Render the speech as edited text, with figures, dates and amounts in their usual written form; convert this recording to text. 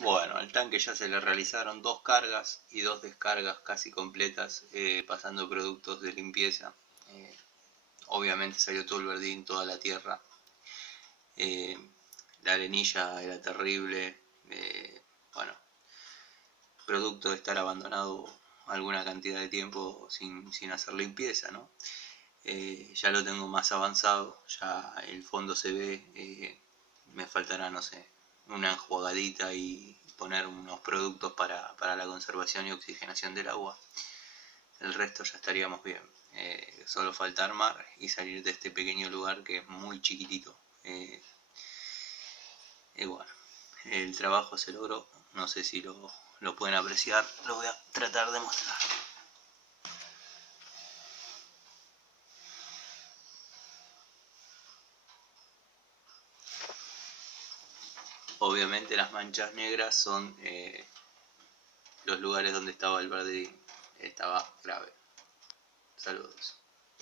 Bueno, al tanque ya se le realizaron dos cargas y dos descargas casi completas, pasando productos de limpieza. Eh, Obviamente salió todo el verdín, toda la tierra. Eh, la arenilla era terrible. Bueno, producto de estar abandonado alguna cantidad de tiempo sin hacer limpieza, ¿no? Ya lo tengo más avanzado, ya el fondo se ve, me faltará, no sé, una enjuagadita y poner unos productos para la conservación y oxigenación del agua. El resto ya estaríamos bien. Solo falta armar y salir de este pequeño lugar que es muy chiquitito. Y bueno, el trabajo se logró, no sé si lo pueden apreciar, lo voy a tratar de mostrar. Obviamente las manchas negras son los lugares donde estaba el verdín. Estaba grave. Saludos.